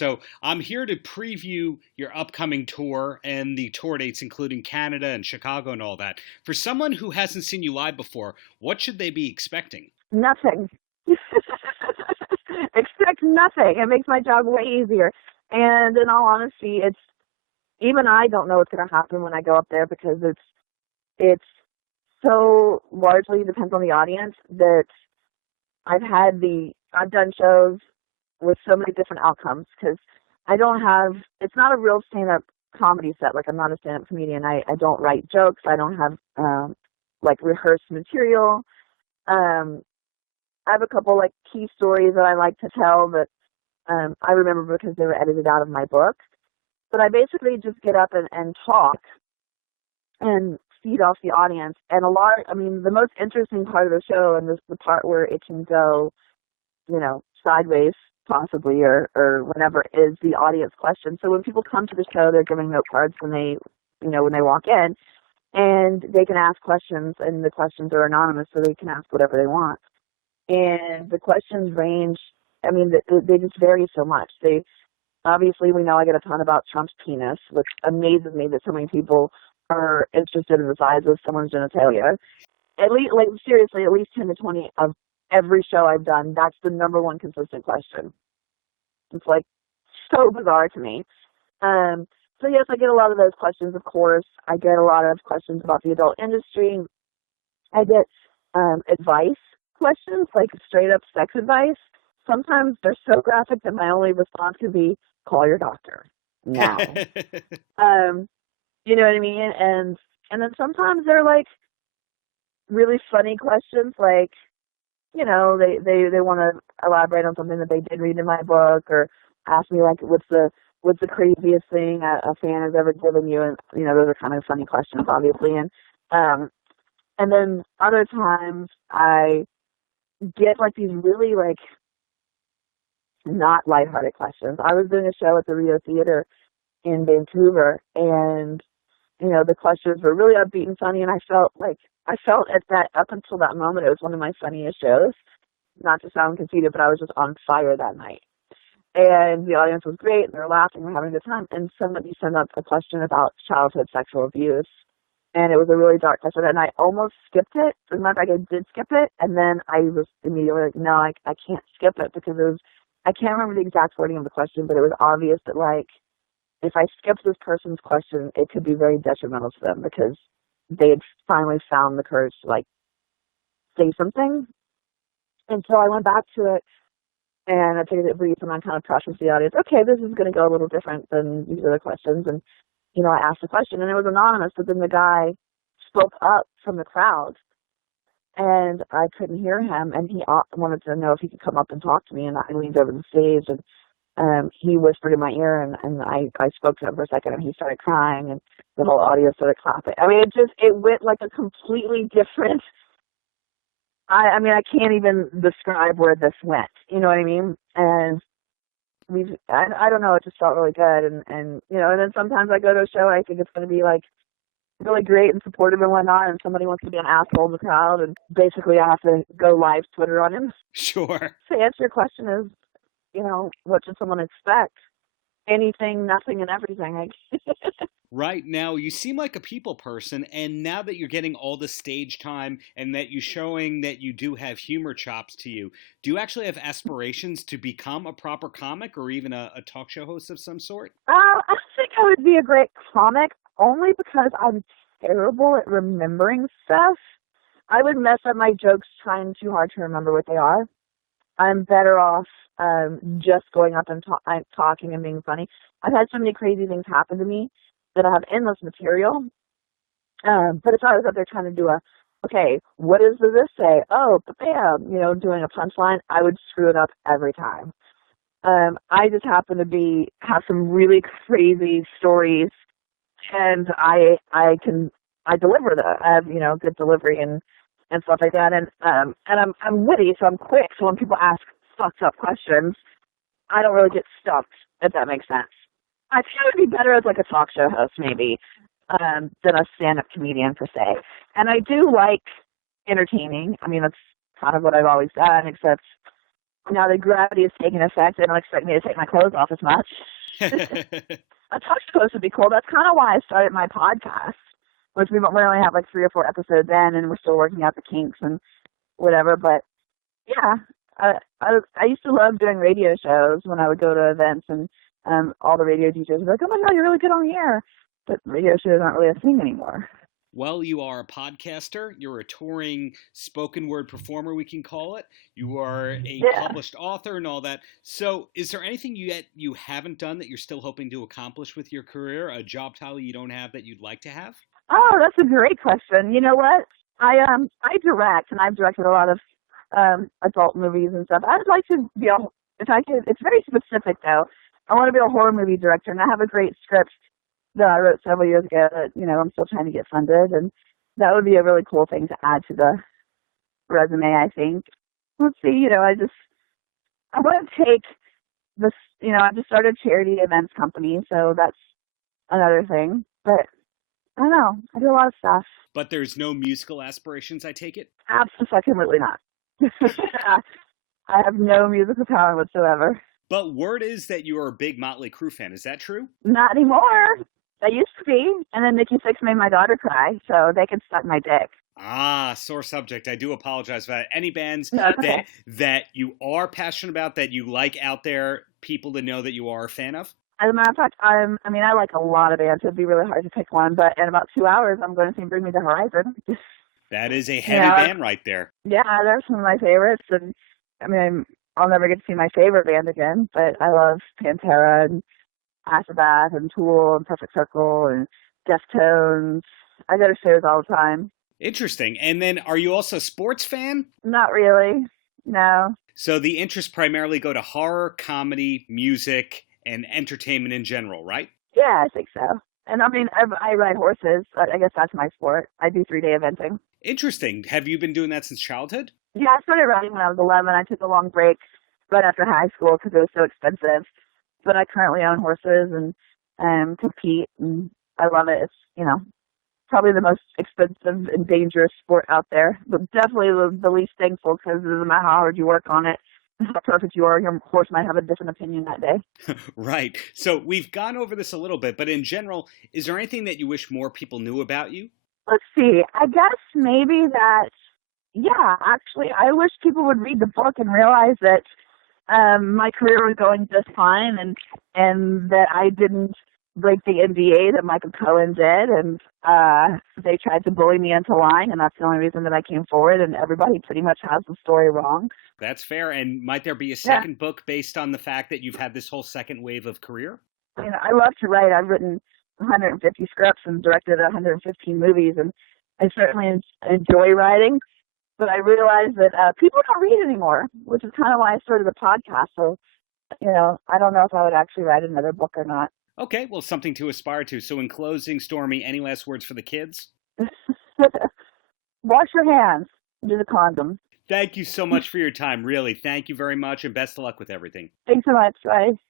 So I'm here to preview your upcoming tour and the tour dates, including Canada and Chicago and all that. For someone who hasn't seen you live before, what should they be expecting? Nothing. Expect nothing. It makes my job way easier. And in all honesty, it's even I don't know what's going to happen when I go up there because it's so largely depends on the audience that I've done shows with so many different outcomes because I don't have it's not a real stand-up comedy set. Like I'm not a stand-up comedian. I don't write jokes. I don't have like rehearsed material. Um, I have a couple like key stories that I like to tell that I remember because they were edited out of my book. But I basically just get up and talk and feed off the audience. And the most interesting part of the show, and this is the part where it can go, sideways possibly or whatever, is the audience question. So when people come to the show, they're giving note cards when they walk in, and they can ask questions, and the questions are anonymous, so they can ask whatever they want. And the questions range, they just vary so much. Obviously, we know I get a ton about Trump's penis, which amazes me that so many people are interested in the size of someone's genitalia. At least, seriously, at least 10 to 20 of every show I've done, that's the number one consistent question. It's so bizarre to me. So yes, I get a lot of those questions, of course. I get a lot of questions about the adult industry. I get advice questions, like straight up sex advice. Sometimes they're so graphic that my only response could be, call your doctor now. You know what I mean? And then sometimes they're really funny questions, they want to elaborate on something that they did read in my book, or ask me what's the craziest thing a fan has ever given you, and those are kind of funny questions, obviously. And then other times I get these really not lighthearted questions. I was doing a show at the Rio Theater in Vancouver, and the questions were really upbeat and funny, and I felt at that up until that moment it was one of my funniest shows. Not to sound conceited, but I was just on fire that night. And the audience was great, and they were laughing, we were having a good time. And somebody sent up a question about childhood sexual abuse, and it was a really dark question, and I almost skipped it. As a matter of fact, I did skip it, and then I was immediately like, no, I can't skip it, because I can't remember the exact wording of the question, but it was obvious that if I skipped this person's question, it could be very detrimental to them, because they had finally found the courage to say something. And so I went back to it, and I took a brief, and I kind of processed the audience. Okay, this is going to go a little different than these other questions. And, I asked the question, and it was anonymous, but then the guy spoke up from the crowd, and I couldn't hear him, and he wanted to know if he could come up and talk to me, and I leaned over the stage, and he whispered in my ear, and I spoke to him for a second, and he started crying, and the whole audience started clapping. It went a completely different, I can't even describe where this went, you know what I mean? And I don't know, it just felt really good, and then sometimes I go to a show, and I think it's going to be really great and supportive and whatnot, and somebody wants to be an asshole in the crowd, and basically I have to go live Twitter on him. Sure. So the answer to your question is, what should someone expect? Anything, nothing, and everything. Right. Now, you seem like a people person, and now that you're getting all the stage time and that you're showing that you do have humor chops to you, do you actually have aspirations to become a proper comic or even a talk show host of some sort? I think I would be a great comic, only because I'm terrible at remembering stuff. I would mess up my jokes trying too hard to remember what they are. I'm better off just going up and talking and being funny. I've had so many crazy things happen to me that I have endless material. But if I was up there trying to do okay, what does this say? Oh, bam, doing a punchline, I would screw it up every time. I just happen to have some really crazy stories, and I deliver them. I have, good delivery and stuff like that. And I'm witty, so I'm quick. So when people ask fucked up questions, I don't really get stumped, if that makes sense. I think I would be better as a talk show host, maybe, than a stand-up comedian per se. And I do like entertaining. That's kind of what I've always done, except Now that gravity is taking effect, they don't expect me to take my clothes off as much. A touch post would be cool. That's kind of why I started my podcast, which we only have like 3 or 4 episodes in, and we're still working out the kinks and whatever. But yeah, I used to love doing radio shows when I would go to events, and all the radio DJs would be like, "Oh my God, you're really good on the air." But radio shows aren't really a thing anymore. Well, you are a podcaster. You're a touring spoken word performer, we can call it. You are a published author and all that. So is there anything yet you haven't done that you're still hoping to accomplish with your career? A job title you don't have that you'd like to have? Oh, that's a great question. You know what? I direct, and I've directed a lot of adult movies and stuff. I'd like to be if I could, it's very specific though. I want to be a horror movie director, and I have a great script that I wrote several years ago that, I'm still trying to get funded, and that would be a really cool thing to add to the resume, I think. Let's see, I want to take this, I just started a charity events company, so that's another thing. But I don't know, I do a lot of stuff. But there's no musical aspirations, I take it? Absolutely not. I have no musical talent whatsoever. But word is that you are a big Motley Crue fan. Is that true? Not anymore. I used to be, and then Nikki Sixx made my daughter cry, so they could suck my dick. Ah, sore subject. I do apologize for that. Any bands Okay. that you are passionate about, that you like out there, people to know that you are a fan of? As a matter of fact, I like a lot of bands. It'd be really hard to pick one, but in about 2 hours, I'm going to see Bring Me the Horizon. That is a heavy band right there. Yeah, they're some of my favorites, and I'll never get to see my favorite band again, but I love Pantera and Acrobat and Tool and Perfect Circle and Deftones. I go to shows all the time. Interesting. And then are you also a sports fan? Not really, no. So the interests primarily go to horror, comedy, music, and entertainment in general, right? Yeah, I think so. And I ride horses. I guess that's my sport. I do 3-day eventing. Interesting. Have you been doing that since childhood? Yeah, I started riding when I was 11. I took a long break right after high school because it was so expensive. But I currently own horses and compete, and I love it. It's, probably the most expensive and dangerous sport out there, but definitely the least thankful because it doesn't matter how hard you work on it, how perfect you are, your horse might have a different opinion that day. Right. So we've gone over this a little bit, but in general, is there anything that you wish more people knew about you? Let's see. I guess maybe that, actually, I wish people would read the book and realize that my career was going just fine, and that I didn't break the NDA that Michael Cohen did, and they tried to bully me into lying, and that's the only reason that I came forward, and everybody pretty much has the story wrong. That's fair. And might there be a second book based on the fact that you've had this whole second wave of career? I love to write. I've written 150 scripts and directed 115 movies, and I certainly enjoy writing. But I realized that people don't read anymore, which is kind of why I started a podcast. So, I don't know if I would actually write another book or not. Okay, well, something to aspire to. So in closing, Stormy, any last words for the kids? Wash your hands. Use a condom. Thank you so much for your time, really. Thank you very much, and best of luck with everything. Thanks so much. Bye.